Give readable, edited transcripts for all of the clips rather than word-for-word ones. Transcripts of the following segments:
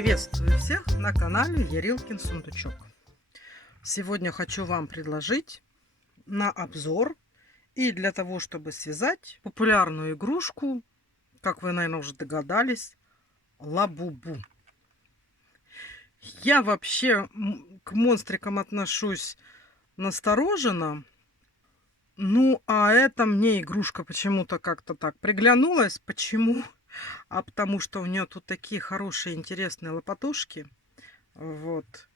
Приветствую всех на канале Ярилкин Сундучок. Сегодня хочу вам предложить на обзор и для того, чтобы связать популярную игрушку, как вы, наверное, уже догадались, лабубу. Я вообще к монстрикам отношусь настороженно. Ну, а это мне игрушка почему-то как-то так приглянулась. Почему? А потому что у нее тут такие хорошие, интересные лопатушки. Вот.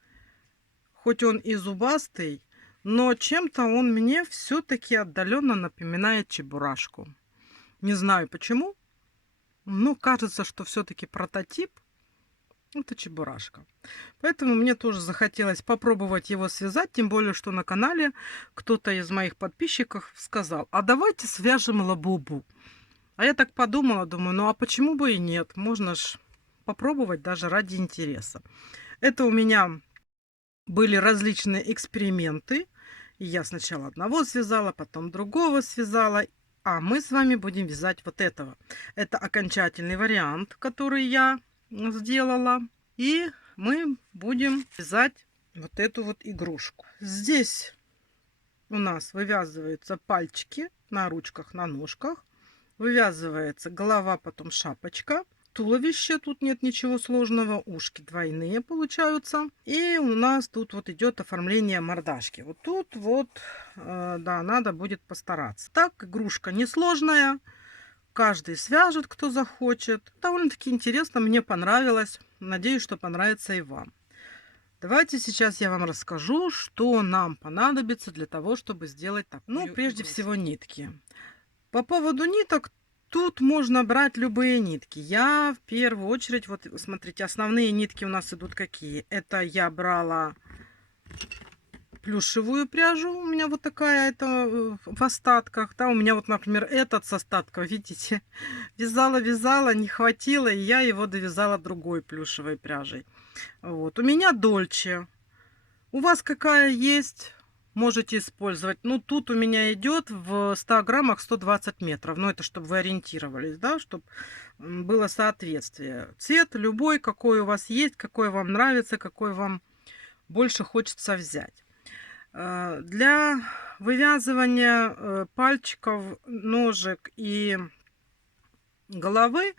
Хоть он и зубастый, но чем-то он мне все-таки отдаленно напоминает чебурашку. Не знаю почему, но кажется, что все-таки прототип это чебурашка. Поэтому мне тоже захотелось попробовать его связать, тем более, что на канале кто-то из моих подписчиков сказал: а давайте свяжем лабубу. А я так подумала, думаю, ну а почему бы и нет? Можно ж попробовать даже ради интереса. Это у меня были различные эксперименты. И я сначала одного связала, потом другого связала. А мы с вами будем вязать вот этого. Это окончательный вариант, который я сделала. И мы будем вязать вот эту вот игрушку. Здесь у нас вывязываются пальчики на ручках, на ножках. Вывязывается голова, потом шапочка. Туловище, тут нет ничего сложного. Ушки двойные получаются. И у нас тут вот идет оформление мордашки. Вот тут вот, да, надо будет постараться. Так, игрушка несложная. Каждый свяжет, кто захочет. Довольно-таки интересно, мне понравилось. Надеюсь, что понравится и вам. Давайте сейчас я вам расскажу, что нам понадобится для того, чтобы сделать так. Ну, прежде всего, нитки. По поводу ниток, тут можно брать любые нитки. Я в первую очередь, вот смотрите, основные нитки у нас идут какие. Это я брала плюшевую пряжу, у меня вот такая, это в остатках. Да, у меня вот, например, этот с остатков, видите, вязала, не хватило, и я его довязала другой плюшевой пряжей. Вот, у меня Дольче. У вас какая есть? Можете использовать. Ну, тут у меня идет в 100 граммах 120 метров. Ну, это чтобы вы ориентировались, да, чтобы было соответствие. Цвет любой, какой у вас есть, какой вам нравится, какой вам больше хочется взять. Для вывязывания пальчиков, ножек и головы,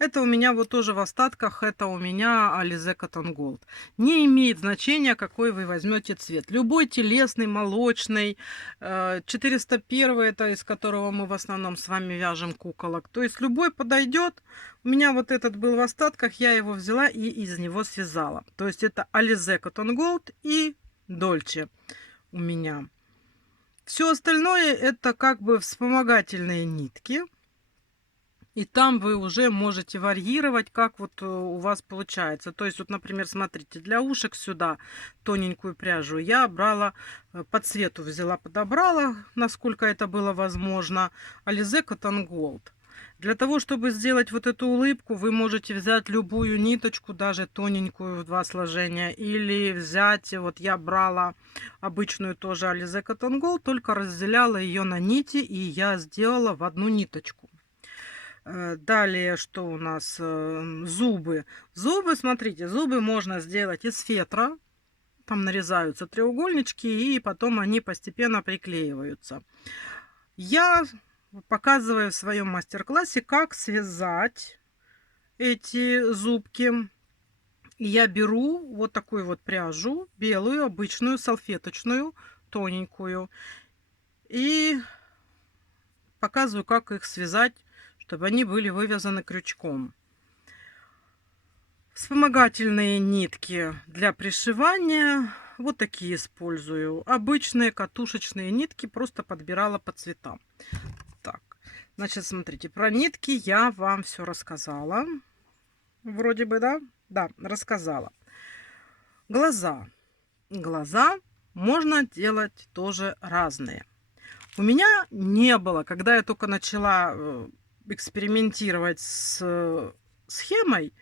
это у меня вот тоже в остатках, это у меня Alize Cotton Gold. Не имеет значения, какой вы возьмете цвет. Любой телесный, молочный, 401, это из которого мы в основном с вами вяжем куколок. То есть любой подойдет. У меня вот этот был в остатках, я его взяла и из него связала. То есть это Alize Cotton Gold и Dolce у меня. Все остальное это как бы вспомогательные нитки. И там вы уже можете варьировать, как вот у вас получается. То есть, вот, например, смотрите, для ушек сюда тоненькую пряжу я брала, по цвету взяла, подобрала, насколько это было возможно, Alize Cotton Gold. Для того, чтобы сделать вот эту улыбку, вы можете взять любую ниточку, даже тоненькую в 2 сложения. Или взять, вот я брала обычную тоже Alize Cotton Gold, только разделяла ее на нити, и я сделала в одну ниточку. Далее, что у нас? Зубы. Зубы, смотрите, зубы можно сделать из фетра. Там нарезаются треугольнички, и потом они постепенно приклеиваются. Я показываю в своем мастер-классе, как связать эти зубки. Я беру вот такую вот пряжу, белую, обычную, салфеточную, тоненькую. И показываю, как их связать, чтобы они были вывязаны крючком. Вспомогательные нитки для пришивания вот такие использую. Обычные катушечные нитки просто подбирала по цветам. Так, значит, смотрите, про нитки я вам все рассказала. Вроде бы, да? Да, рассказала. Глаза. Глаза можно делать тоже разные. У меня не было, когда я только начала экспериментировать с схемой,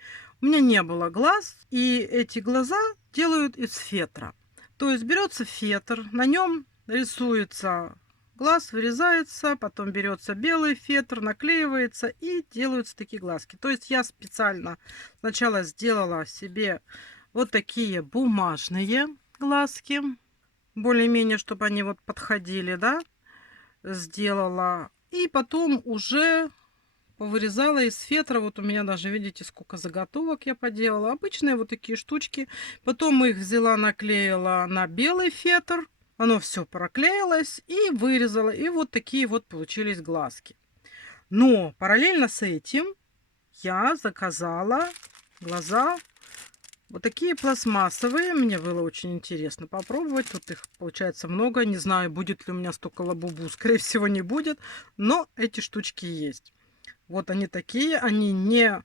у меня не было глаз, и эти глаза делают из фетра. То есть берется фетр, на нем рисуется глаз вырезается, потом берется белый фетр, наклеивается и делаются такие глазки. То есть я специально сначала сделала себе вот такие бумажные глазки, более-менее, чтобы они вот подходили, да, сделала. И потом уже повырезала из фетра. Вот у меня даже, видите, сколько заготовок я поделала. Обычные вот такие штучки. Потом их взяла, наклеила на белый фетр. Оно все проклеилось и вырезала. И вот такие вот получились глазки. Но параллельно с этим я заказала глаза вот такие пластмассовые. Мне было очень интересно попробовать. Тут их получается много. Не знаю, будет ли у меня столько лабубу. Скорее всего, не будет. Но эти штучки есть. Вот они такие. Они не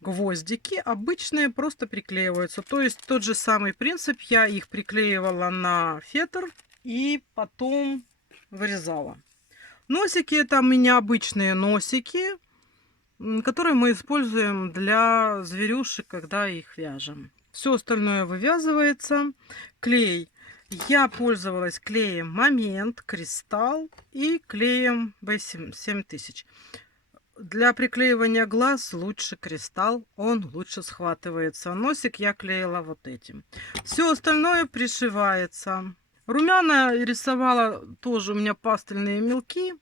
гвоздики. Обычные, просто приклеиваются. То есть тот же самый принцип. Я их приклеивала на фетр и потом вырезала. Носики — это у меня обычные носики, которые мы используем для зверюшек, когда их вяжем. Все остальное вывязывается. Клей. Я пользовалась клеем Момент, Кристалл и клеем B7000. Для приклеивания глаз лучше Кристалл, он лучше схватывается. Носик я клеила вот этим. Все остальное пришивается. Румяна рисовала тоже у меня пастельные мелки.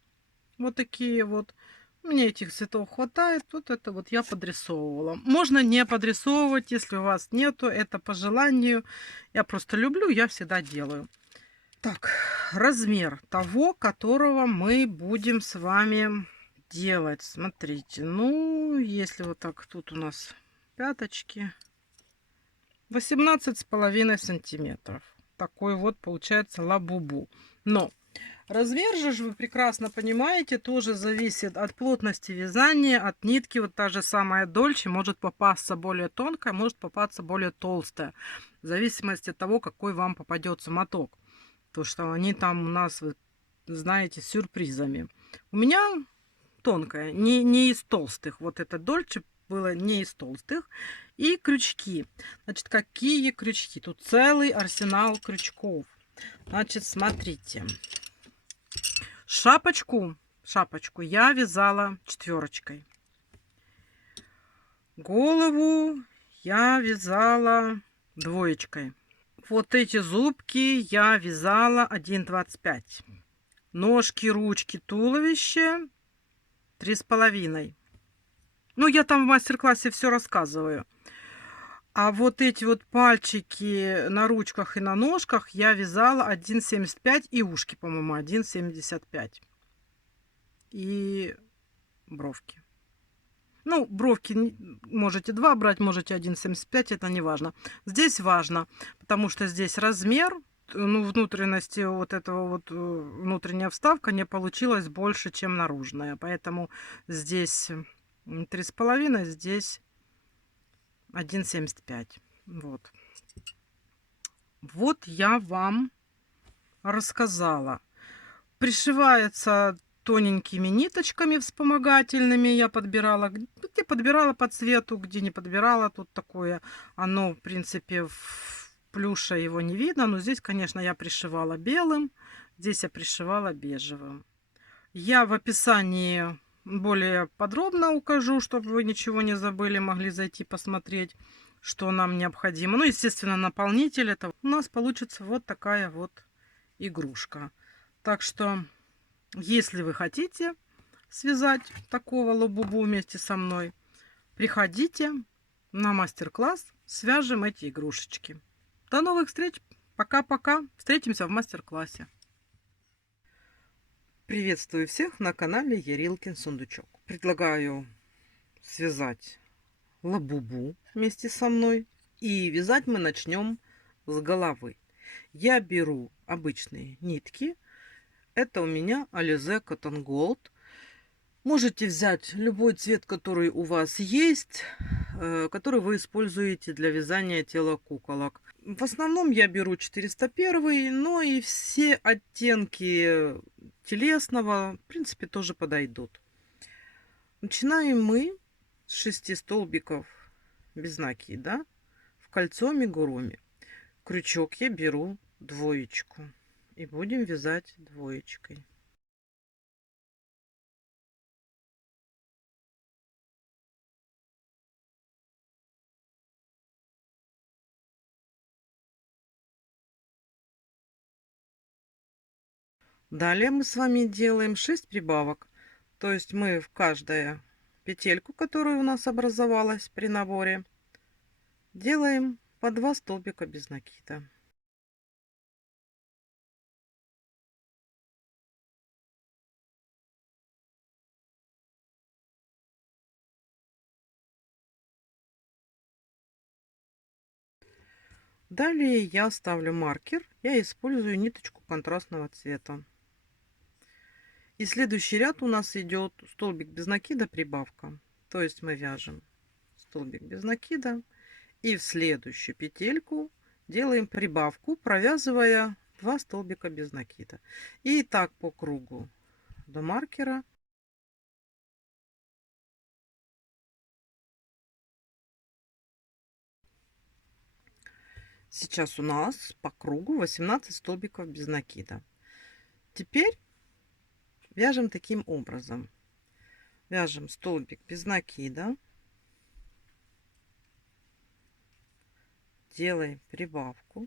Вот такие вот. Мне этих цветов хватает. Вот это вот я подрисовывала. Можно не подрисовывать, если у вас нету. Это по желанию. Я просто люблю, я всегда делаю. Так, размер того, которого мы будем с вами делать. Смотрите, ну, если вот так, тут у нас пяточки. 18,5 сантиметров. Такой вот получается лабубу. Но размер же, вы прекрасно понимаете, тоже зависит от плотности вязания, от нитки. Вот та же самая дольче может попасться более тонкая, может попасться более толстая. В зависимости от того, какой вам попадется моток. То, что они там у нас, вы знаете, с сюрпризами. У меня тонкая, не из толстых. Вот это дольче было не из толстых. И крючки. Значит, какие крючки? Тут целый арсенал крючков. Значит, смотрите. Шапочку я вязала 4. Голову я вязала 2. Вот эти зубки я вязала 1,25. Ножки, ручки, туловище 3,5. Ну, я там в мастер-классе все рассказываю. А вот эти вот пальчики на ручках и на ножках я вязала 1,75. И ушки, по-моему, 1,75. И бровки. Ну, бровки можете 2 брать, можете 1,75, это не важно. Здесь важно, потому что здесь размер, ну, внутренности вот этого вот, внутренняя вставка не получилась больше, чем наружная. Поэтому здесь 3,5, здесь 1,75. Вот. Вот я вам рассказала. Пришивается тоненькими ниточками вспомогательными. Я подбирала, где подбирала по цвету, где не подбирала. Тут такое, оно, в принципе, в плюше его не видно. Но здесь, конечно, я пришивала белым. Здесь я пришивала бежевым. Я в описании более подробно укажу, чтобы вы ничего не забыли, могли зайти посмотреть, что нам необходимо. Ну, естественно, наполнитель. Это у нас получится вот такая вот игрушка. Так что, если вы хотите связать такого лабубу вместе со мной, приходите на мастер-класс, свяжем эти игрушечки. До новых встреч! Пока-пока! Встретимся в мастер-классе. Приветствую всех на канале Ярилкин Сундучок. Предлагаю связать лабубу вместе со мной. И вязать мы начнем с головы. Я беру обычные нитки. Это у меня Alize Cotton Gold. Можете взять любой цвет, который у вас есть, который вы используете для вязания тела куколок. В основном я беру 401, но и все оттенки телесного, в принципе, тоже подойдут. Начинаем мы с 6 столбиков без накида в кольцо амигуруми. Крючок я беру 2 и будем вязать 2. Далее мы с вами делаем 6 прибавок. То есть мы в каждую петельку, которая у нас образовалась при наборе, делаем по 2 столбика без накида. Далее я ставлю маркер. Я использую ниточку контрастного цвета. И следующий ряд у нас идет столбик без накида, прибавка. То есть мы вяжем столбик без накида и в следующую петельку делаем прибавку, провязывая 2 столбика без накида. И так по кругу до маркера. Сейчас у нас по кругу 18 столбиков без накида. Теперь вяжем таким образом. Вяжем столбик без накида, делаем прибавку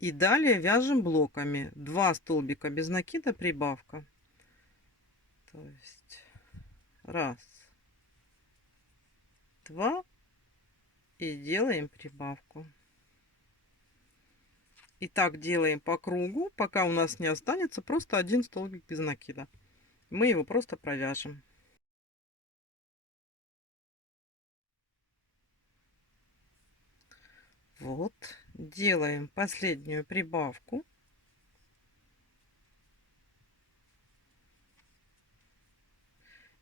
и далее вяжем блоками 2 столбика без накида, прибавка. То есть раз, два и делаем прибавку. И так делаем по кругу, пока у нас не останется просто один столбик без накида. Мы его просто провяжем. Вот, делаем последнюю прибавку.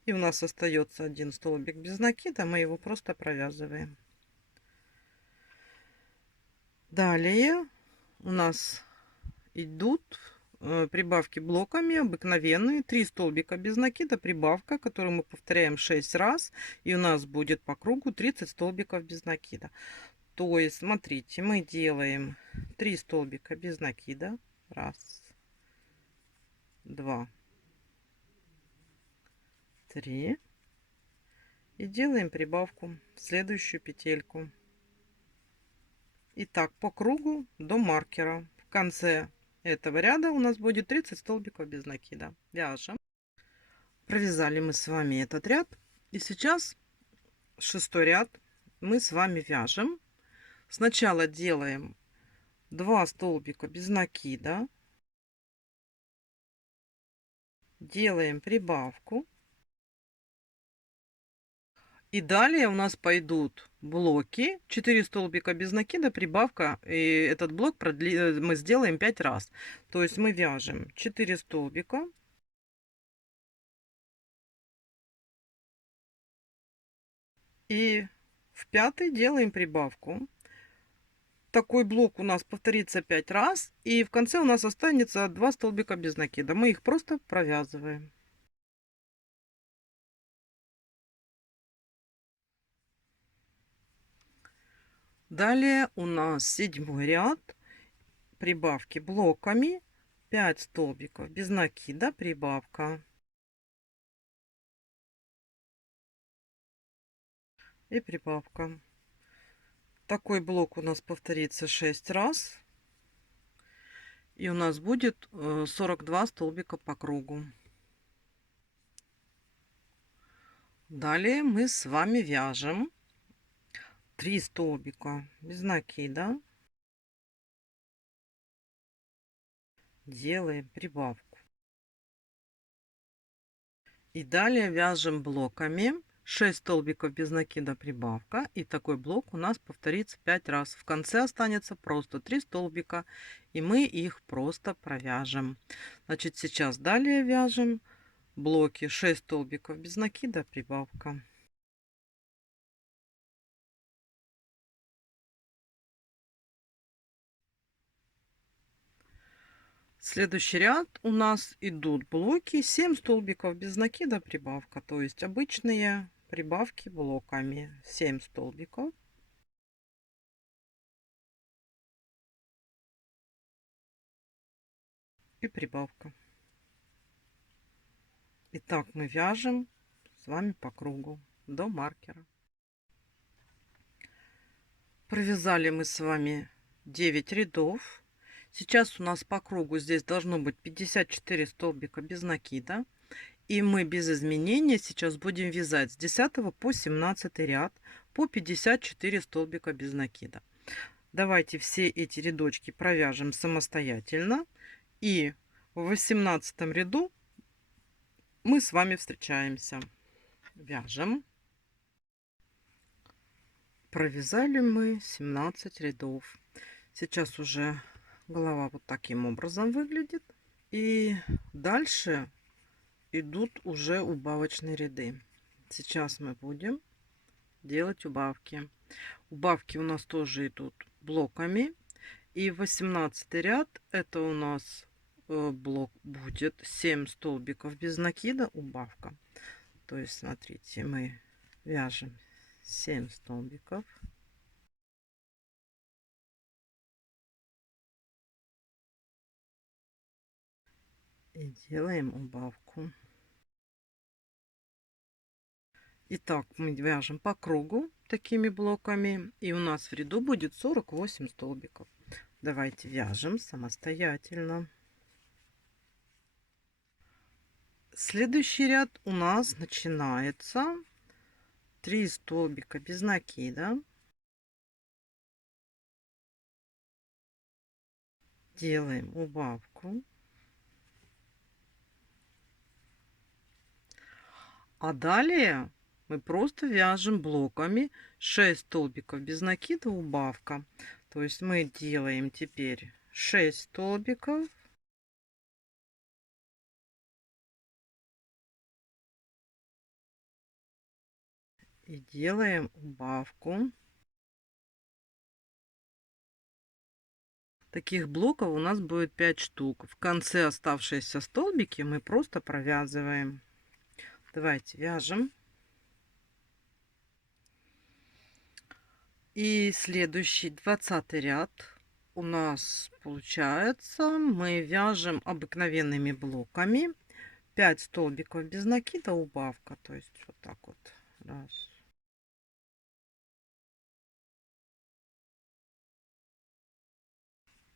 И у нас остается один столбик без накида, мы его просто провязываем. Далее у нас идут прибавки блоками обыкновенные. 3 столбика без накида, прибавка, которую мы повторяем 6 раз. И у нас будет по кругу 30 столбиков без накида. То есть, смотрите, мы делаем 3 столбика без накида. Раз, два, три. И делаем прибавку в следующую петельку. И так по кругу до маркера. В конце этого ряда у нас будет 30 столбиков без накида. Вяжем. Провязали мы с вами этот ряд. И сейчас 6-й ряд мы с вами вяжем. Сначала делаем 2 столбика без накида. Делаем прибавку. И далее у нас пойдут блоки. 4 столбика без накида, прибавка. И этот блок мы сделаем 5 раз. То есть мы вяжем 4 столбика. И в 5-й делаем прибавку. Такой блок у нас повторится 5 раз. И в конце у нас останется 2 столбика без накида. Мы их просто провязываем. Далее у нас 7-й ряд. Прибавки блоками. 5 столбиков без накида, прибавка. И прибавка. Такой блок у нас повторится 6 раз. И у нас будет 42 столбика по кругу. Далее мы с вами вяжем 3 столбика без накида. Делаем прибавку. И далее вяжем блоками 6 столбиков без накида, прибавка. И такой блок у нас повторится 5 раз. В конце останется просто 3 столбика. И мы их просто провяжем. Значит, сейчас далее вяжем блоки 6 столбиков без накида, прибавка. Следующий ряд у нас идут блоки 7 столбиков без накида, прибавка. То есть обычные прибавки блоками. 7 столбиков. И прибавка. Итак, мы вяжем с вами по кругу до маркера. Провязали мы с вами 9 рядов. Сейчас у нас по кругу здесь должно быть 54 столбика без накида. И мы без изменения сейчас будем вязать с 10 по 17 ряд по 54 столбика без накида. Давайте все эти рядочки провяжем самостоятельно. И в 18 ряду мы с вами встречаемся. Вяжем. Провязали мы 17 рядов. Сейчас уже голова вот таким образом выглядит. И дальше идут уже убавочные ряды. Сейчас мы будем делать убавки. Убавки у нас тоже идут блоками. И 18 ряд это у нас блок будет 7 столбиков без накида, убавка. То есть смотрите, мы вяжем 7 столбиков. И делаем убавку. Итак, мы вяжем по кругу такими блоками. И у нас в ряду будет 48 столбиков. Давайте вяжем самостоятельно. Следующий ряд у нас начинается 3 столбика без накида. Делаем убавку. А далее мы просто вяжем блоками 6 столбиков без накида, убавка. То есть мы делаем теперь 6 столбиков. И делаем убавку. Таких блоков у нас будет 5 штук. В конце оставшиеся столбики мы просто провязываем. Давайте вяжем. И следующий 20 ряд у нас получается, мы вяжем обыкновенными блоками 5 столбиков без накида, убавка. То есть вот так вот. Раз.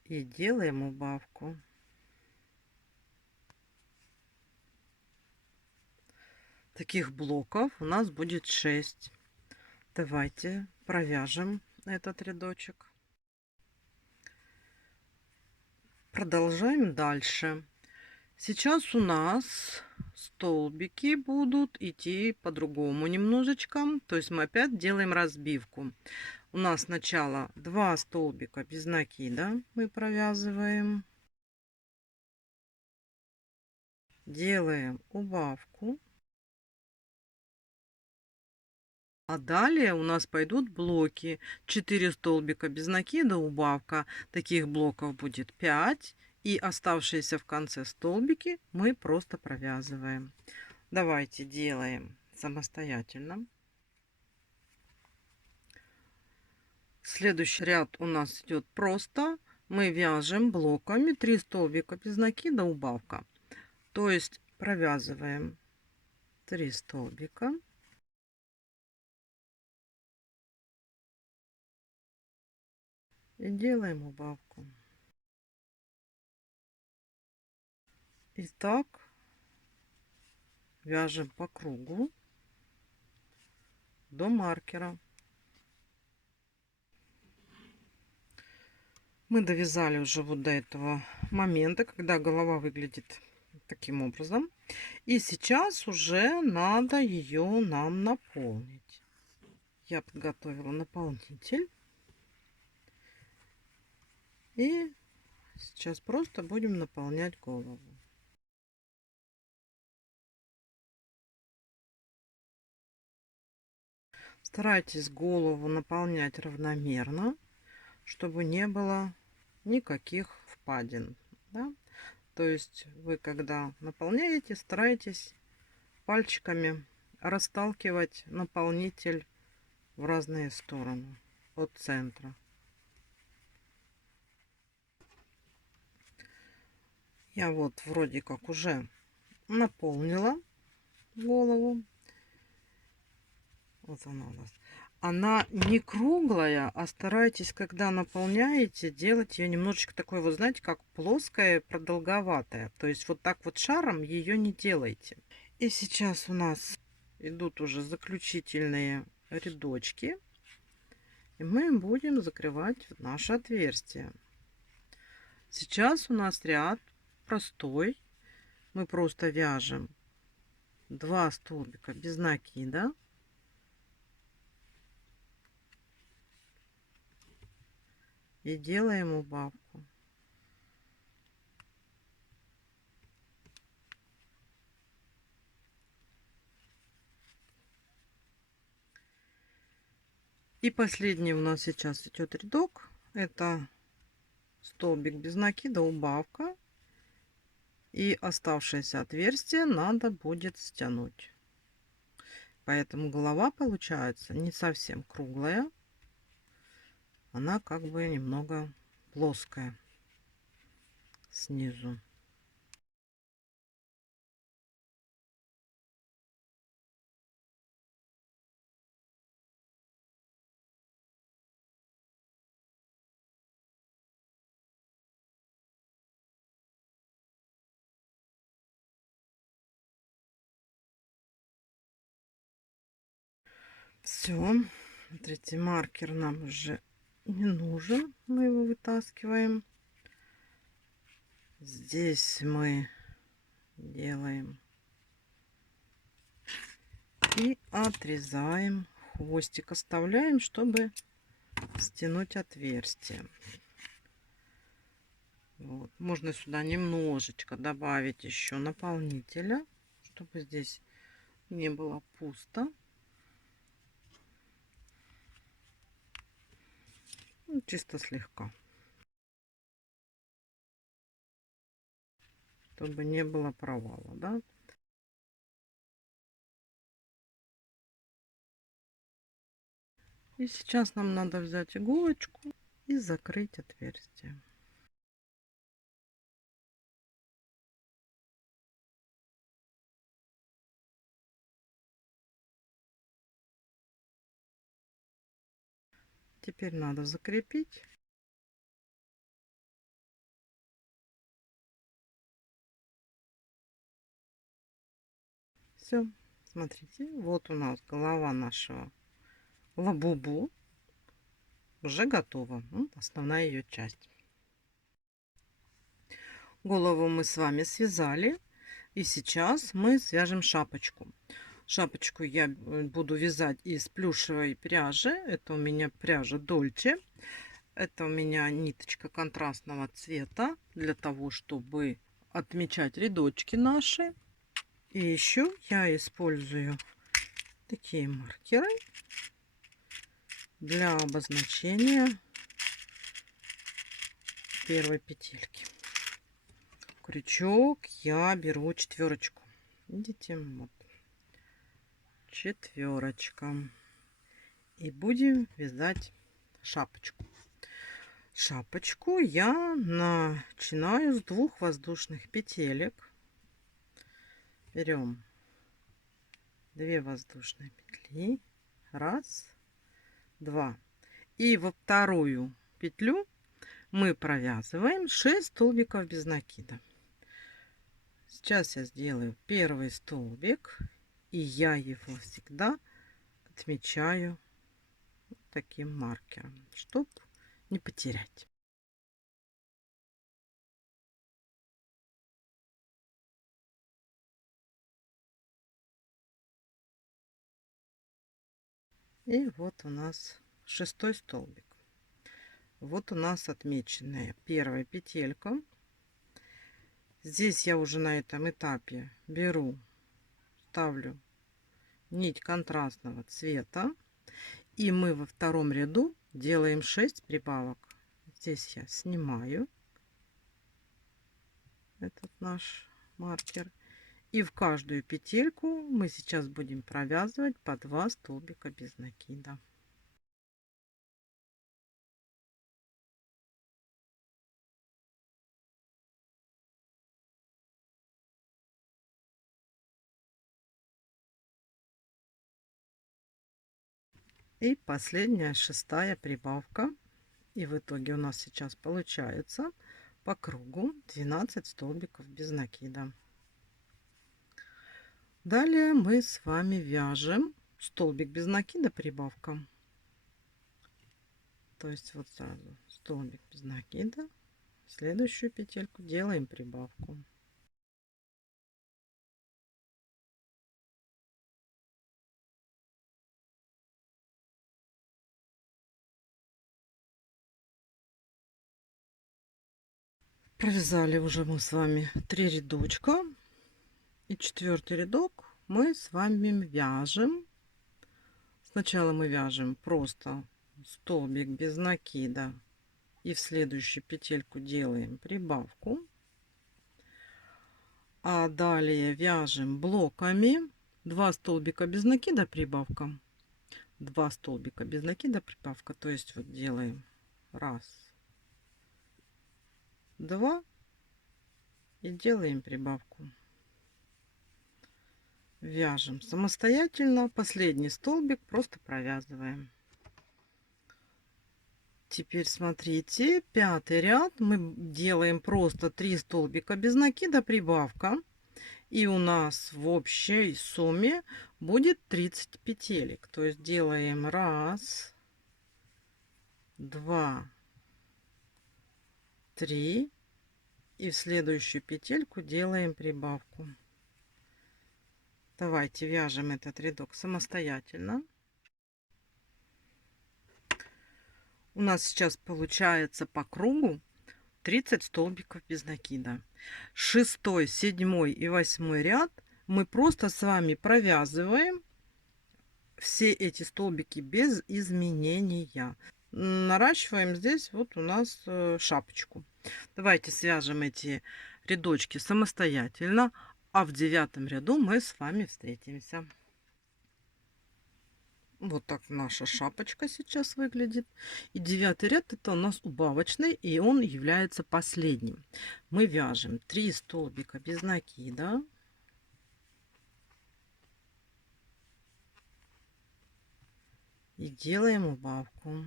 И делаем убавку. Таких блоков у нас будет 6. Давайте провяжем этот рядочек. Продолжаем дальше. Сейчас у нас столбики будут идти по-другому немножечко. То есть мы опять делаем разбивку. У нас сначала 2 столбика без накида мы провязываем. Делаем убавку. А далее у нас пойдут блоки. 4 столбика без накида, убавка. Таких блоков будет 5. И оставшиеся в конце столбики мы просто провязываем. Давайте делаем самостоятельно. Следующий ряд у нас идет просто. Мы вяжем блоками 3 столбика без накида, убавка. То есть провязываем 3 столбика. И делаем убавку. Итак, вяжем по кругу до маркера. Мы довязали уже вот до этого момента, когда голова выглядит таким образом. И сейчас уже надо ее нам наполнить. Я подготовила наполнитель. И сейчас просто будем наполнять голову. Старайтесь голову наполнять равномерно, чтобы не было никаких впадин. Да? То есть вы, когда наполняете, старайтесь пальчиками расталкивать наполнитель в разные стороны от центра. Я вот вроде как уже наполнила голову. Вот она у нас. Она не круглая, а старайтесь, когда наполняете, делать ее немножечко такой, вот знаете, как плоская, продолговатая. То есть вот так вот шаром ее не делайте. И сейчас у нас идут уже заключительные рядочки. И мы будем закрывать наше отверстие. Сейчас у нас ряд простой. Мы просто вяжем 2 столбика без накида. И делаем убавку. И последний у нас сейчас идет рядок. Это столбик без накида, убавка. И оставшееся отверстие надо будет стянуть. Поэтому голова получается не совсем круглая. Она как бы немного плоская снизу. Все. Смотрите, маркер нам уже не нужен. Мы его вытаскиваем. Здесь мы делаем и отрезаем хвостик. Оставляем, чтобы стянуть отверстие. Вот. Можно сюда немножечко добавить еще наполнителя, чтобы здесь не было пусто. Ну, чисто слегка, чтобы не было провала, да. И сейчас нам надо взять иголочку и закрыть отверстие. Теперь надо закрепить. Все, смотрите, вот у нас голова нашего лабубу уже готова. Вот основная ее часть. Голову мы с вами связали. И сейчас мы свяжем шапочку. Шапочку я буду вязать из плюшевой пряжи. Это у меня пряжа Дольче. Это у меня ниточка контрастного цвета для того, чтобы отмечать рядочки наши. И еще я использую такие маркеры для обозначения первой петельки. Крючок я беру 4. Видите, вот 4. И будем вязать шапочку. Шапочку я начинаю с 2 воздушных петелек. Берем 2 воздушные петли. 1, 2. И во вторую петлю мы провязываем 6 столбиков без накида. Сейчас я сделаю первый столбик, и я его всегда отмечаю таким маркером, чтобы не потерять. И вот у нас 6 столбик. Вот у нас отмеченная первая петелька. Здесь я уже на этом этапе беру, ставлю нить контрастного цвета. И мы во втором ряду делаем 6 прибавок. Здесь я снимаю этот наш маркер. И в каждую петельку мы сейчас будем провязывать по 2 столбика без накида. И последняя, шестая прибавка. И в итоге у нас сейчас получается по кругу 12 столбиков без накида. Далее мы с вами вяжем столбик без накида, прибавка. То есть вот сразу столбик без накида, следующую петельку делаем прибавку. Провязали уже мы с вами 3 рядочка, и 4-й рядок мы с вами вяжем. Сначала мы вяжем просто столбик без накида и в следующую петельку делаем прибавку, а далее вяжем блоками 2 столбика без накида, прибавка, 2 столбика без накида, прибавка. То есть вот делаем 1, 2 и делаем прибавку. Вяжем самостоятельно, последний столбик просто провязываем. Теперь смотрите, 5-й ряд мы делаем просто 3 столбика без накида, прибавка, и у нас в общей сумме будет 30 петелек. То есть делаем 1, 2, 3 и в следующую петельку делаем прибавку. Давайте вяжем этот рядок самостоятельно. У нас сейчас получается по кругу 30 столбиков без накида. 6-й, 7-й и 8-й ряд мы просто с вами провязываем все эти столбики без изменения. Наращиваем здесь вот у нас шапочку. Давайте свяжем эти рядочки самостоятельно, а в 9-м ряду мы с вами встретимся. Вот так наша шапочка сейчас выглядит. И 9-й ряд это у нас убавочный, и он является последним. Мы вяжем 3 столбика без накида. И делаем убавку.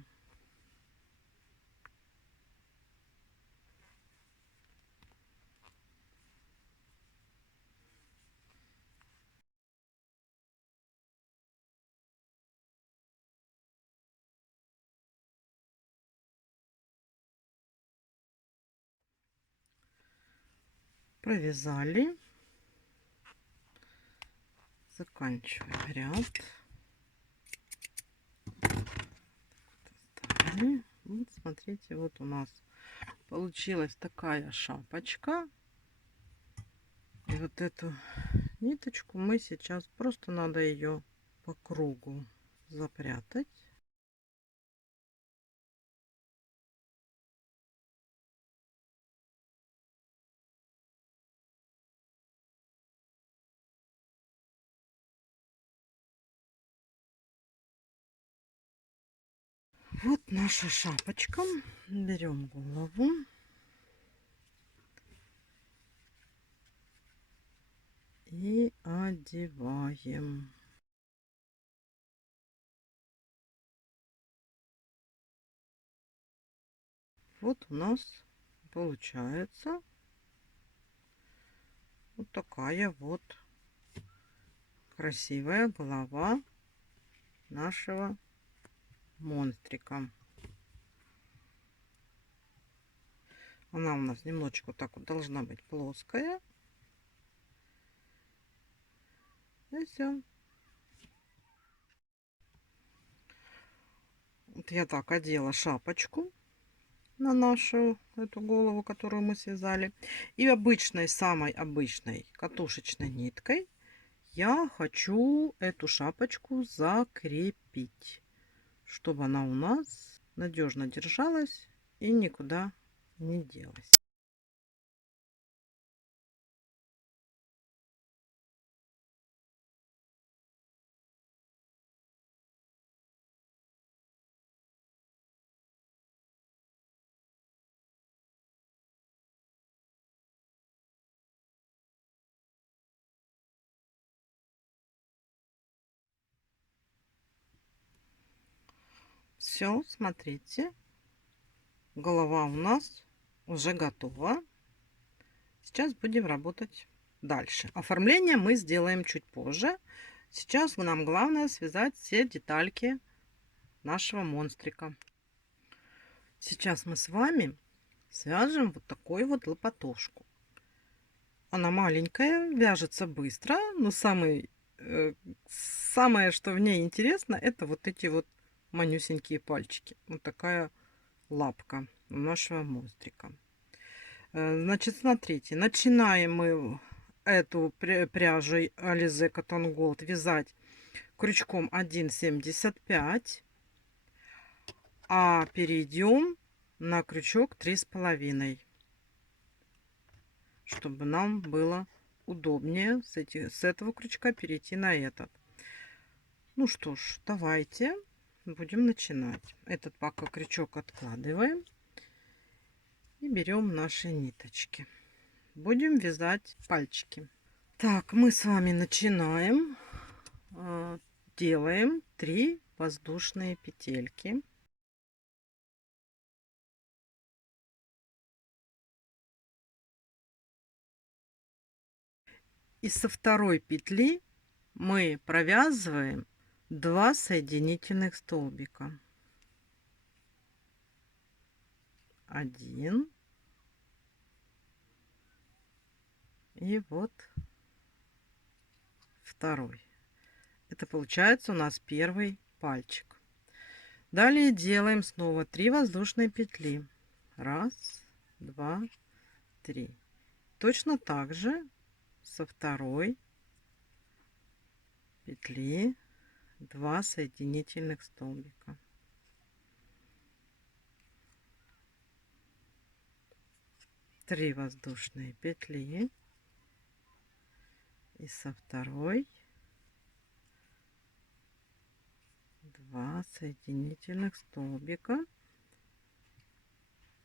Провязали. Заканчиваем ряд. Оставили. Вот смотрите, вот у нас получилась такая шапочка. И вот эту ниточку мы сейчас просто надо ее по кругу запрятать. Вот наша шапочка. Берем голову. И одеваем. Вот у нас получается вот такая вот красивая голова нашего монстрика. Она у нас немножечко вот так вот должна быть плоская. И все. Вот я так одела шапочку на нашу эту голову, которую мы связали. И обычной, самой обычной катушечной ниткой я хочу эту шапочку закрепить, чтобы она у нас надежно держалась и никуда не делась. Все, смотрите, голова у нас уже готова. Сейчас будем работать дальше. Оформление мы сделаем чуть позже. Сейчас нам главное связать все детальки нашего монстрика. Сейчас мы с вами свяжем вот такую вот лопатошку. Она маленькая, вяжется быстро, но самое, что в ней интересно, это вот эти вот манюсенькие пальчики. Вот такая лапка у нашего монстрика. Значит, смотрите, начинаем мы эту пряжу Alize Cotton Gold вязать крючком 1,75, а перейдем на крючок 3,5, чтобы нам было удобнее с этого крючка перейти на этот. Ну что ж, давайте будем начинать. Этот пока крючок откладываем и берем наши ниточки. Будем вязать пальчики. Так, мы с вами начинаем. Делаем 3 воздушные петельки. И со второй петли мы провязываем 2 соединительных столбика. 1 и вот второй. Это получается у нас первый пальчик. Далее делаем снова 3 воздушные петли. 1, 2, 3. Точно так же со второй петли 2 соединительных столбика. 3 воздушные петли и со второй 2 соединительных столбика.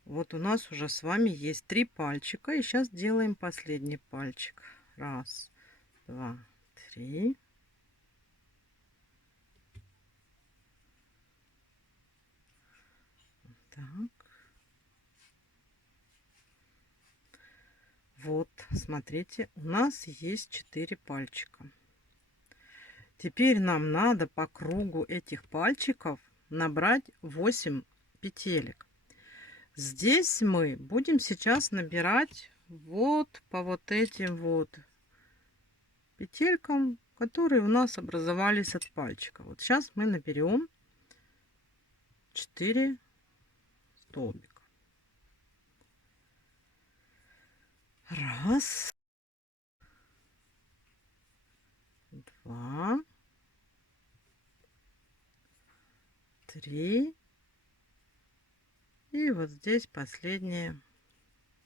Вот у нас уже с вами есть 3 пальчика, и сейчас делаем последний пальчик. 1, 2, 3. Так. Вот, смотрите, у нас есть 4 пальчика. Теперь нам надо по кругу этих пальчиков набрать 8 петелек. Здесь мы будем сейчас набирать вот по вот этим вот петелькам, которые у нас образовались от пальчика. Вот сейчас мы наберем 4 столбика. 1, 2, 3 и вот здесь последние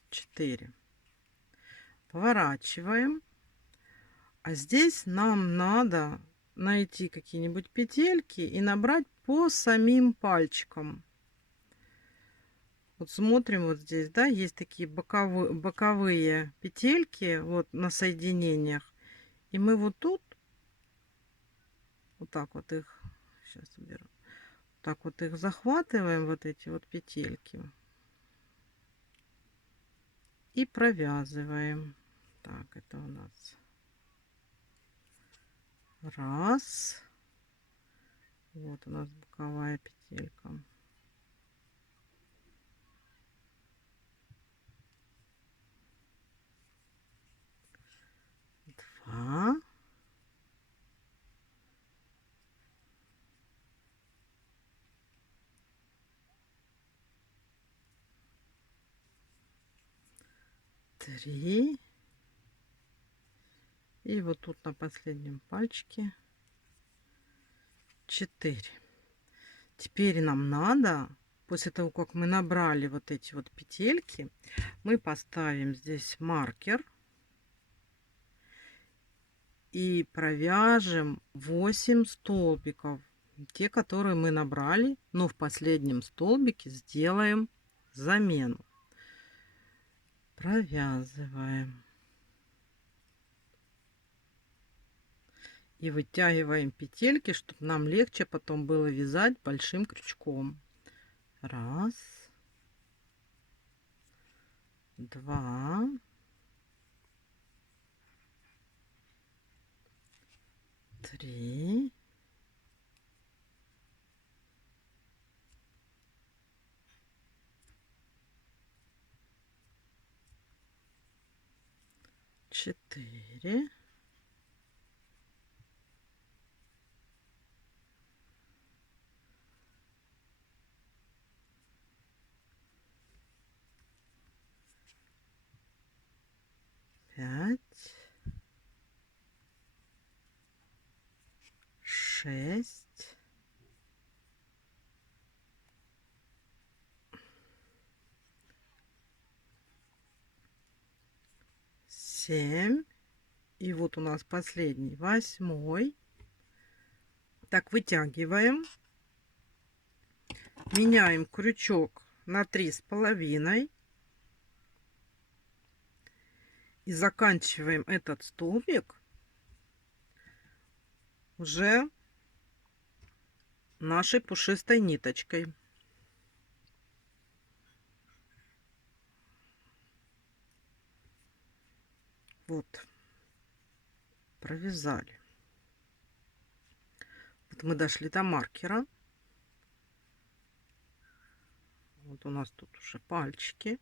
4. Поворачиваем. А здесь нам надо найти какие-нибудь петельки и набрать по самим пальчикам. Вот смотрим, вот здесь, да, есть такие боковые петельки вот на соединениях. И мы вот тут вот так вот их, сейчас уберу, так вот их захватываем, вот эти вот петельки, и провязываем. Так, это у нас 1, вот у нас боковая петелька, 2, 3 и вот тут на последнем пальчике 4. Теперь нам надо, после того как мы набрали вот эти вот петельки, мы поставим здесь маркер и провяжем 8 столбиков, те, которые мы набрали, но в последнем столбике сделаем замену. Провязываем. и вытягиваем петельки, чтобы нам легче потом было вязать большим крючком. Раз, два, три, четыре, пять, шесть, семь. И вот у нас последний, восьмой. Так, вытягиваем. Меняем крючок на 3,5. И заканчиваем этот столбик уже нашей пушистой ниточкой. Вот. Провязали. Вот мы дошли до маркера. Вот у нас тут уже пальчики.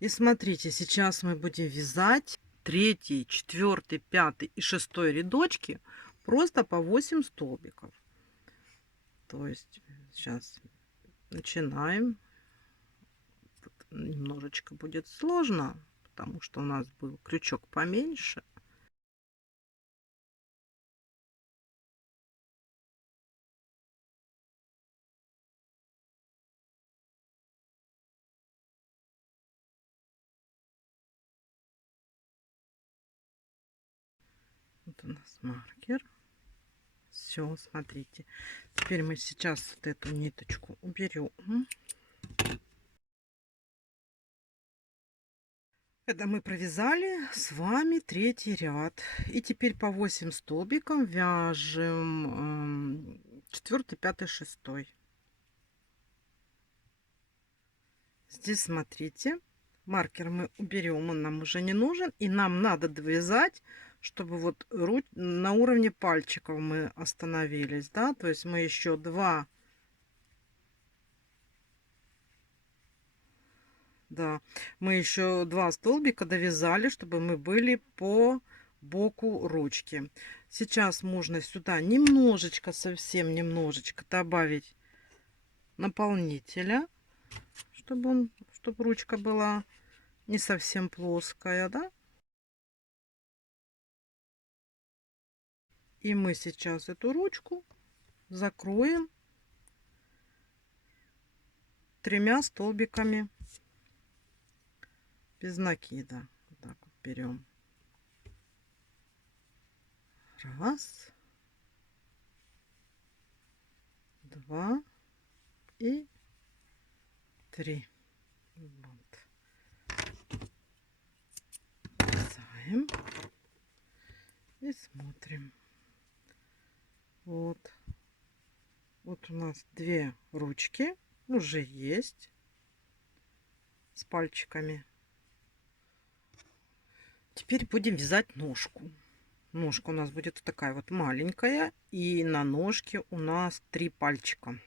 И смотрите, сейчас мы будем вязать 3, 4, 5 и 6 рядочки просто по 8 столбиков. То есть сейчас начинаем. Тут немножечко будет сложно, потому что у нас был крючок поменьше. Вот у нас маркер. Все, смотрите. Теперь мы сейчас вот эту ниточку уберем. Это мы провязали с вами 3-й ряд. И теперь по 8 столбиков вяжем 4, 5, 6. Здесь смотрите, маркер мы уберем, он нам уже не нужен. И нам надо довязать, чтобы вот на уровне пальчиков мы остановились, да, то есть мы еще 2, да, мы еще 2 столбика довязали, чтобы мы были по боку ручки. Сейчас можно сюда немножечко, совсем немножечко добавить наполнителя, чтобы ручка была не совсем плоская, да. И мы сейчас эту ручку закроем 3 столбиками без накида. Вот так вот берем. Раз, два и 3. Вот. Вязаем и смотрим. Вот. Вот у нас 2 ручки уже есть с пальчиками. Теперь будем вязать ножку. Ножка у нас будет такая вот маленькая, и на ножке у нас 3 пальчика.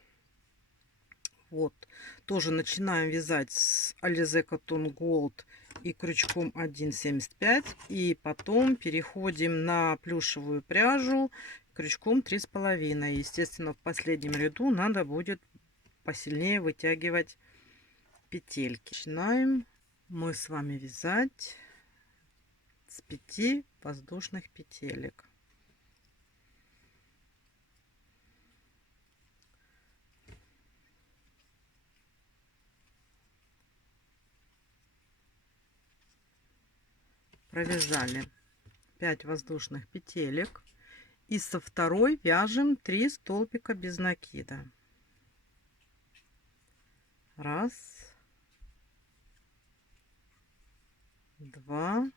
Вот, тоже начинаем вязать с Alize Cotton Gold и крючком 1,75, и потом переходим на плюшевую пряжу крючком 3,5. Естественно, в последнем ряду надо будет посильнее вытягивать петельки. Начинаем мы с вами вязать с 5 воздушных петелек. Провязали 5 воздушных петелек, и со второй вяжем 3 столбика без накида. Раз, два,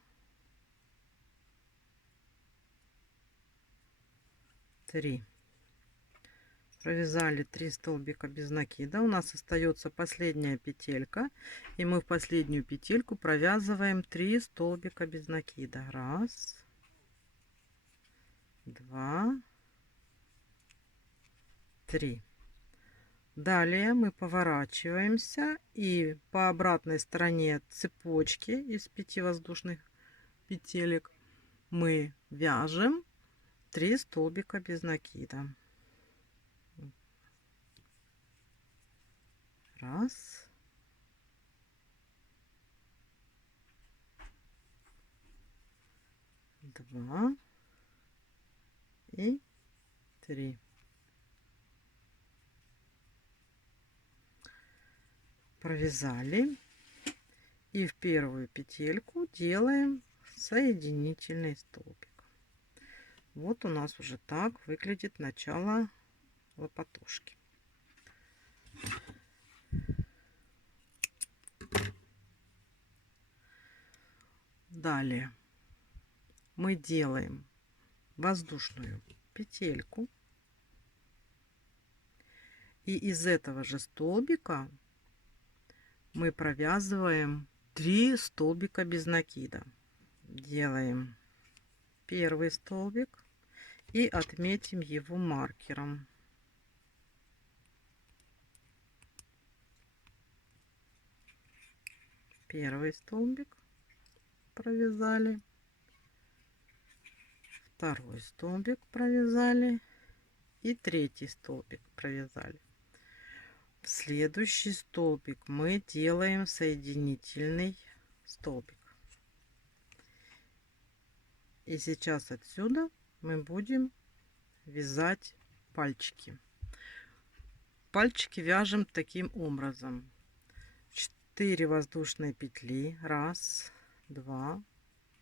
3. Провязали 3 столбика без накида. У нас остается последняя петелька, и мы в последнюю петельку провязываем 3 столбика без накида. 1, 2, 3. Далее мы поворачиваемся и по обратной стороне цепочки из 5 воздушных петелек мы вяжем 3 столбика без накида. 1, 2 и 3. Провязали, и в первую петельку делаем соединительный столбик. Вот у нас уже так выглядит начало лопатушки. Далее мы делаем воздушную петельку, и из этого же столбика мы провязываем 3 столбика без накида. Делаем первый столбик и отметим его маркером. Первый столбик провязали, второй столбик провязали и третий столбик провязали. В следующий столбик мы делаем соединительный столбик. И сейчас отсюда мы будем вязать пальчики. Пальчики вяжем таким образом: 4 воздушные петли, 1, 2,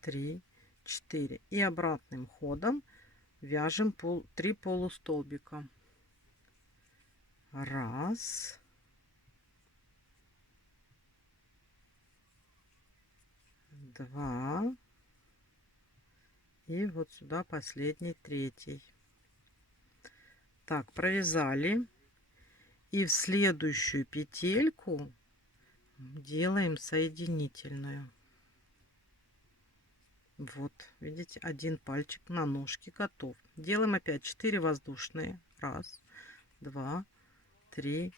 3, 4, и обратным ходом вяжем 3 полустолбика. 1, 2 и вот сюда последний, третий. Так, провязали, и в следующую петельку делаем соединительную. Вот, видите, один пальчик на ножке готов. Делаем опять 4 воздушные. 1, 2, 3,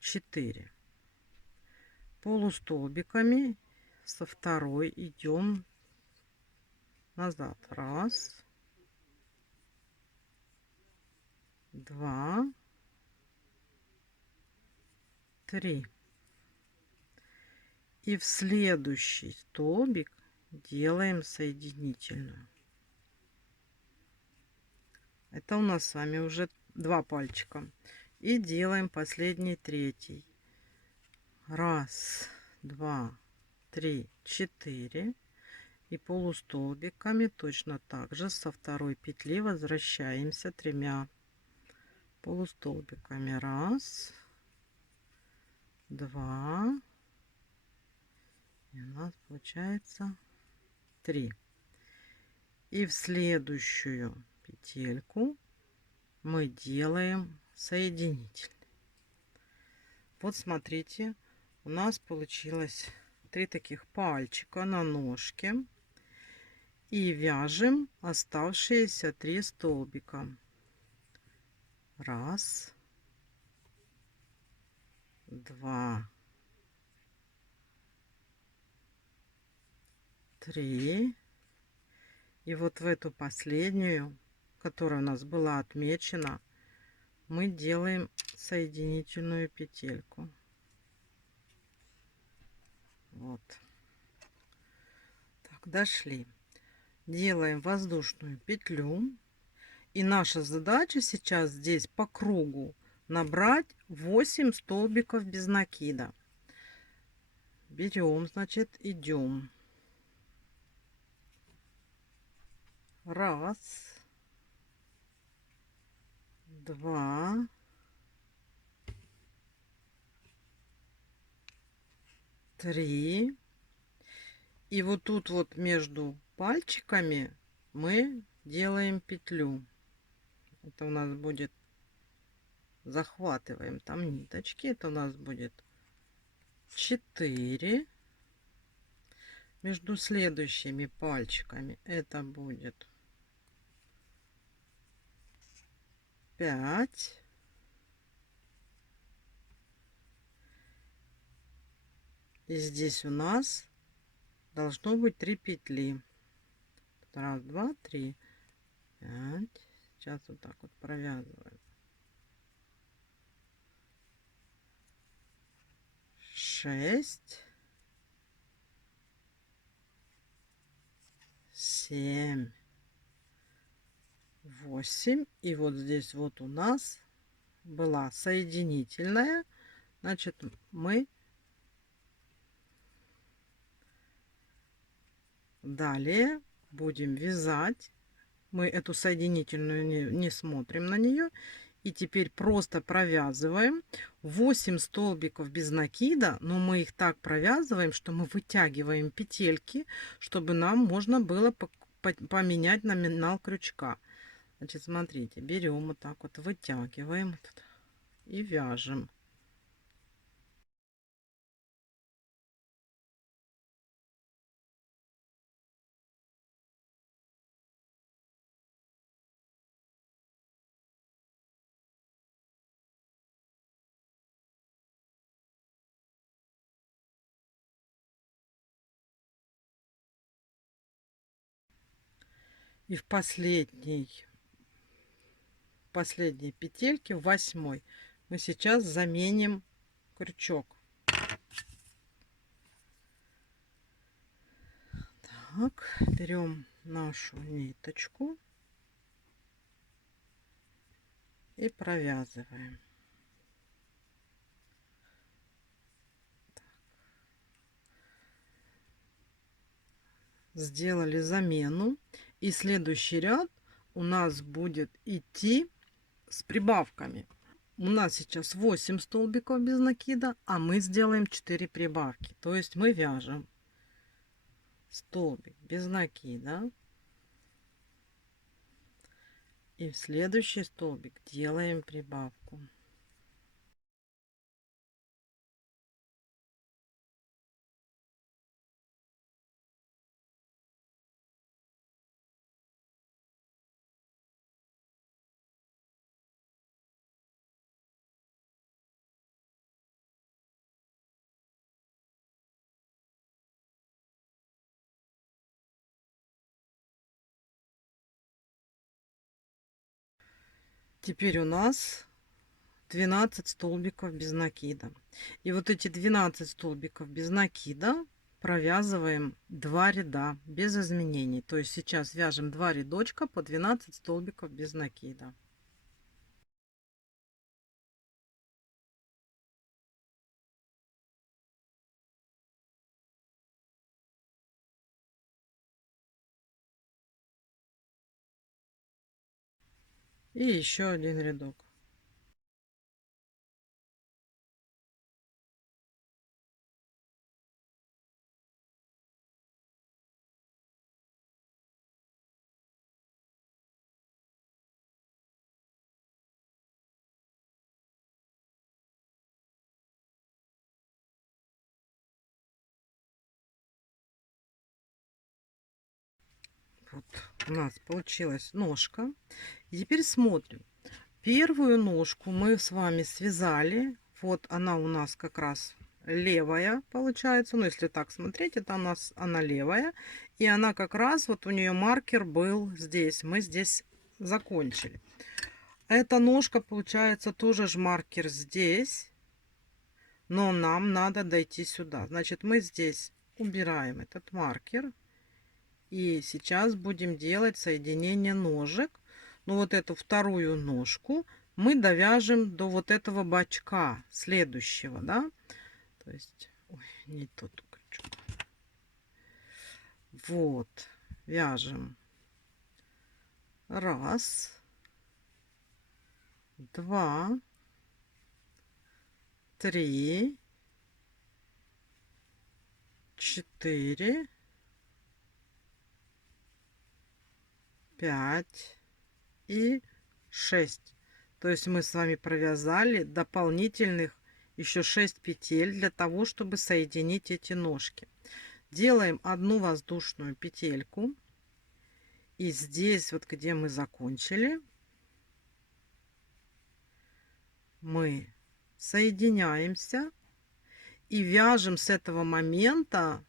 4. Полустолбиками со второй идем назад. 1, 2, 3. И в следующий столбик делаем соединительную. Это у нас с вами уже 2 пальчика. И делаем последний, третий. 1, 2, 3, 4. И полустолбиками точно так же со второй петли возвращаемся 3 полустолбиками. 1, 2. И у нас получается 3. И в следующую петельку мы делаем соединительный. Вот смотрите, у нас получилось 3 таких пальчика на ножке, и вяжем оставшиеся 3 столбика. 1, 2, 3. И вот в эту последнюю, которая у нас была отмечена, мы делаем соединительную петельку. Вот. Так, дошли. Делаем воздушную петлю. И наша задача сейчас здесь по кругу набрать 8 столбиков без накида. Берем, значит, идем. 1, 2, 3. И вот тут вот между пальчиками мы делаем петлю. Это у нас будет, захватываем там ниточки. Это у нас будет 4. Между следующими пальчиками это будет 5. И здесь у нас должно быть 3 петли. Раз, два, три, 5. Сейчас вот так вот провязываем. 6, 7, 8. И вот здесь вот у нас была соединительная. Значит, мы далее будем вязать. Мы эту соединительную не смотрим на нее. И теперь просто провязываем 8 столбиков без накида, но мы их так провязываем, что мы вытягиваем петельки, чтобы нам можно было поменять номинал крючка. Значит, смотрите, берем вот так вот, вытягиваем и вяжем. И в последней петельке, в 8, мы сейчас заменим крючок. Так, берем нашу ниточку и провязываем. Сделали замену, и следующий ряд у нас будет идти с прибавками. У нас сейчас 8 столбиков без накида, а мы сделаем 4 прибавки. То есть мы вяжем столбик без накида, и в следующий столбик делаем прибавку. Теперь у нас 12 столбиков без накида. И вот эти 12 столбиков без накида провязываем 2 ряда без изменений. То есть сейчас вяжем 2 рядочка по 12 столбиков без накида. И еще один рядок. Вот у нас получилась ножка. И теперь смотрим. Первую ножку мы с вами связали. Вот она у нас как раз левая получается. Ну, если так смотреть, это у нас она левая. И она как раз, вот у нее маркер был здесь. Мы здесь закончили. Эта ножка получается тоже ж маркер здесь. Но нам надо дойти сюда. Значит, мы здесь убираем этот маркер. И сейчас будем делать соединение ножек. Ну, вот эту вторую ножку мы довяжем до вот этого бачка следующего, да. То есть, ой, не тот крючок. Вот, вяжем. Раз, два, три, 4, 5 и 6. То есть мы с вами провязали дополнительных еще 6 петель для того, чтобы соединить эти ножки. Делаем одну воздушную петельку. И здесь, вот где мы закончили, мы соединяемся и вяжем с этого момента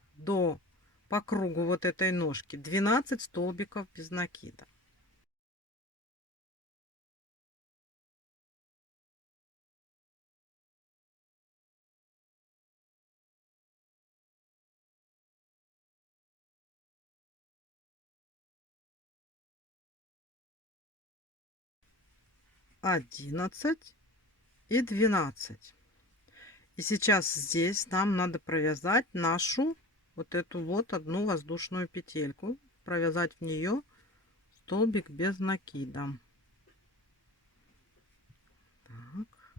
по кругу вот этой ножки 12 столбиков без накида. Одиннадцать и 12. И сейчас здесь нам надо провязать нашу вот эту вот одну воздушную петельку, провязать в нее столбик без накида. Так.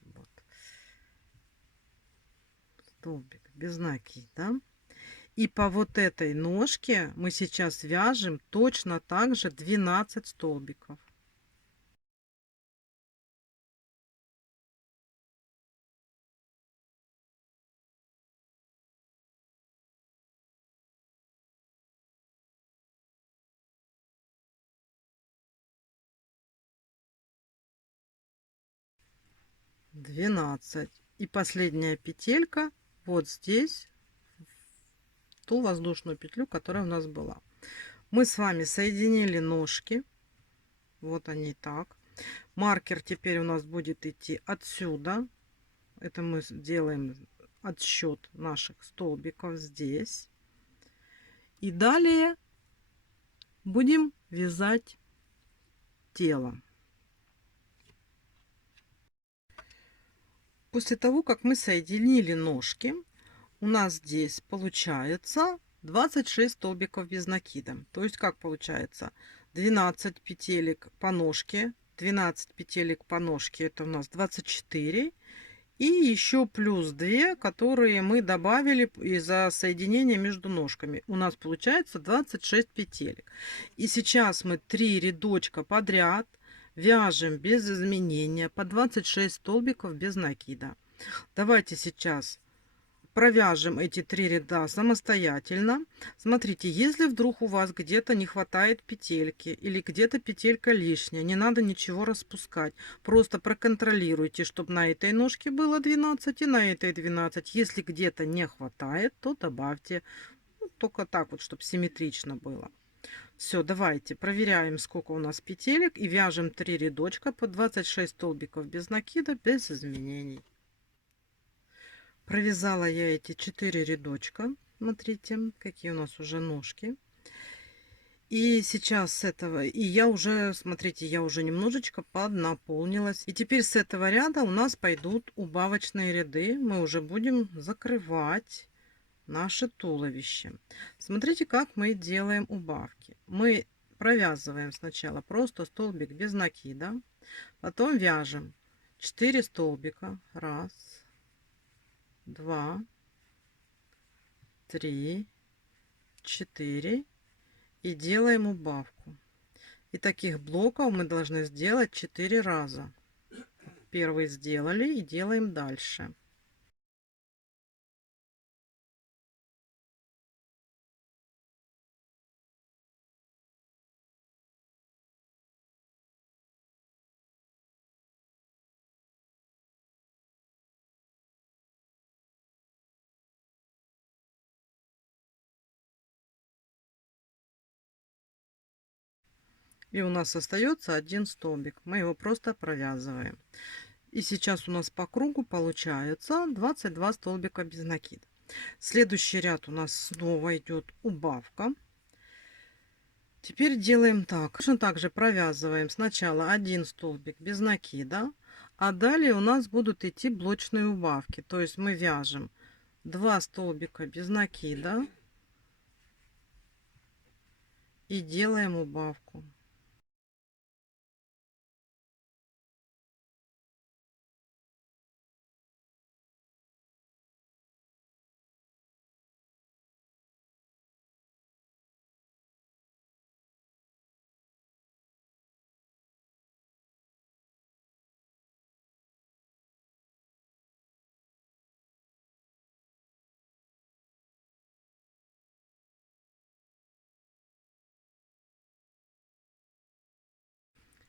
Вот. Столбик без накида. И по вот этой ножке мы сейчас вяжем точно так же 12 столбиков. Двенадцать. И последняя петелька вот здесь, ту воздушную петлю, которая у нас была. Мы с вами соединили ножки. Вот они так. Маркер теперь у нас будет идти отсюда. Это мы делаем отсчет наших столбиков здесь. И далее будем вязать тело. После того, как мы соединили ножки, у нас здесь получается 26 столбиков без накида. То есть как получается? 12 петелек по ножке, 12 петелек по ножке, это у нас 24. И еще плюс 2, которые мы добавили из-за соединения между ножками. У нас получается 26 петелек. И сейчас мы 3 рядочка подряд вяжем без изменения по 26 столбиков без накида. Давайте сейчас провяжем эти 3 ряда самостоятельно. Смотрите, если вдруг у вас где-то не хватает петельки или где-то петелька лишняя, не надо ничего распускать. Просто проконтролируйте, чтобы на этой ножке было 12 и на этой 12. Если где-то не хватает, то добавьте. Ну, только так вот, чтобы симметрично было. Все, давайте проверяем, сколько у нас петелек, и вяжем 3 рядочка по 26 столбиков без накида, без изменений. Провязала я эти 4 рядочка. Смотрите, какие у нас уже ножки. И сейчас с этого, и я уже, смотрите, я уже немножечко поднаполнилась. И теперь с этого ряда у нас пойдут убавочные ряды. Мы уже будем закрывать наше туловище. Смотрите, как мы делаем убавки. Мы провязываем сначала просто столбик без накида. Потом вяжем 4 столбика. Раз, 2, 3, 4 и делаем убавку. И таких блоков мы должны сделать 4 раза. Первый сделали и делаем дальше. И у нас остается один столбик. Мы его просто провязываем. И сейчас у нас по кругу получается 22 столбика без накида. Следующий ряд у нас снова идет убавка. Теперь делаем так. Точно так же провязываем сначала один столбик без накида, а далее у нас будут идти блочные убавки. То есть мы вяжем 2 столбика без накида и делаем убавку.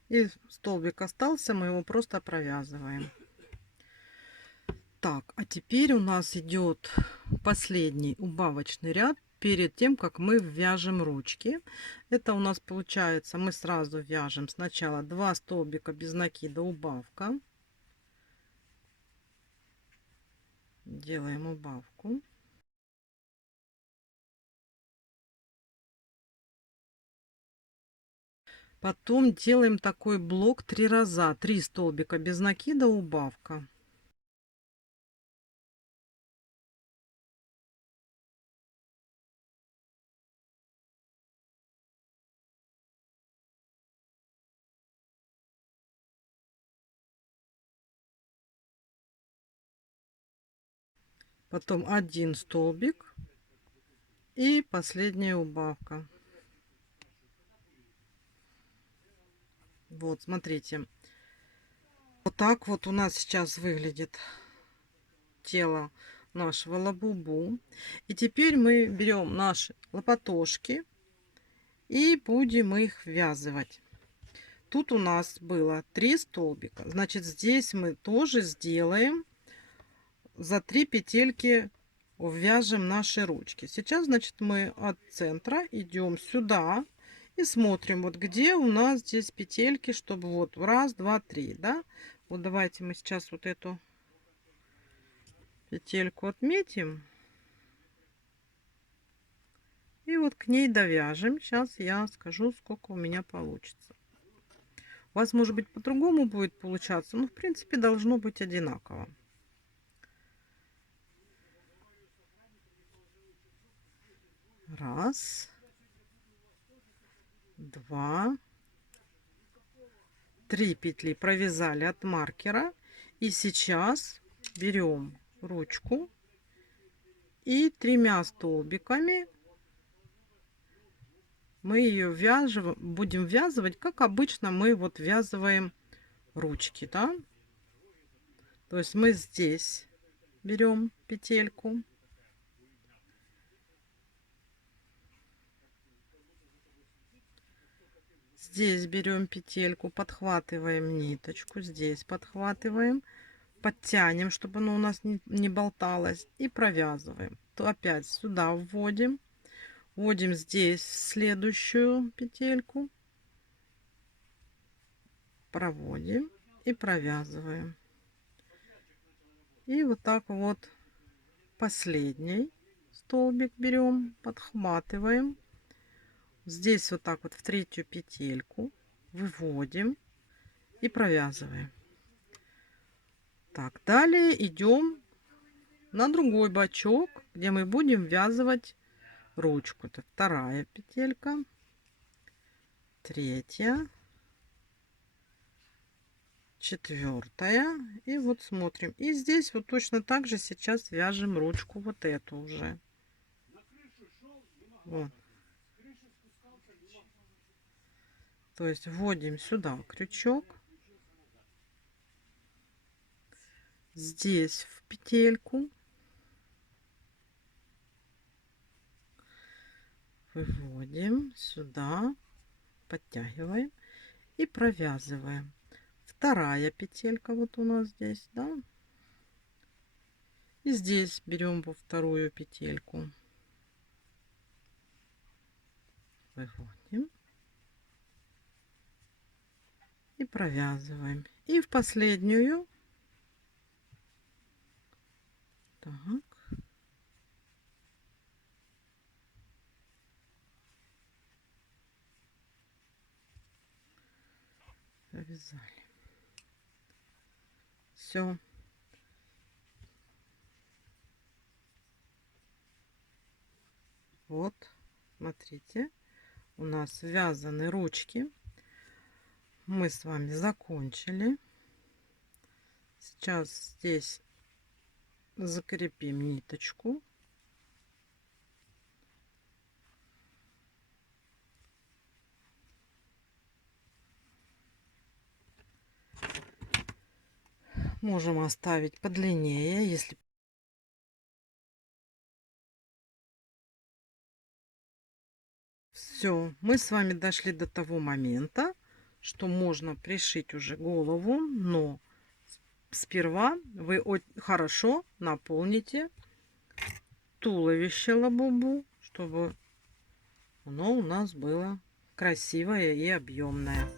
И столбик остался, мы его просто провязываем. Так, а теперь у нас идет последний убавочный ряд перед тем, как мы вяжем ручки. Это у нас получается, мы сразу вяжем сначала 2 столбика без накида убавка. Делаем убавку. Потом делаем такой блок 3 раза. 3 столбика без накида убавка. Потом 1 столбик и последняя убавка. Вот, смотрите. Вот так вот у нас сейчас выглядит тело нашего лабубу. И теперь мы берем наши лопатошки и будем их ввязывать. Тут у нас было 3 столбика. Значит, здесь мы тоже сделаем за 3 петельки, ввяжем наши ручки. Сейчас, значит, мы от центра идем сюда и смотрим, вот где у нас здесь петельки, чтобы вот раз, два, три, да. Вот давайте мы сейчас вот эту петельку отметим и вот к ней довяжем. Сейчас я скажу, сколько у меня получится. У вас может быть по-другому будет получаться, но в принципе должно быть одинаково. Раз, два, 3 петли провязали от маркера. И сейчас берем ручку и 3 столбиками мы ее вяжем, будем ввязывать, как обычно мы вот ввязываем ручки, да? То есть мы здесь берем петельку, здесь берем петельку, подхватываем ниточку, здесь подхватываем, подтянем, чтобы оно у нас не болталось, и провязываем. То опять сюда вводим, вводим здесь в следующую петельку, проводим и провязываем. И вот так вот последний столбик берем, подхватываем, здесь вот так вот в третью петельку выводим и провязываем. Так, далее идем на другой бочок, где мы будем ввязывать ручку. Это вторая петелька, третья, четвертая. И вот смотрим. И здесь вот точно так же сейчас вяжем ручку вот эту уже. Вот. То есть вводим сюда крючок, здесь в петельку, выводим сюда, подтягиваем и провязываем. Вторая петелька вот у нас здесь, да, и здесь берем во вторую петельку, выводим и провязываем. И в последнюю, так, провязали. Все. Вот, смотрите, у нас вязаны ручки. Мы с вами закончили. Сейчас здесь закрепим ниточку. Можем оставить подлиннее, если все. Мы с вами дошли до того момента, что можно пришить уже голову, но сперва вы хорошо наполните туловище лабубу, чтобы оно у нас было красивое и объемное.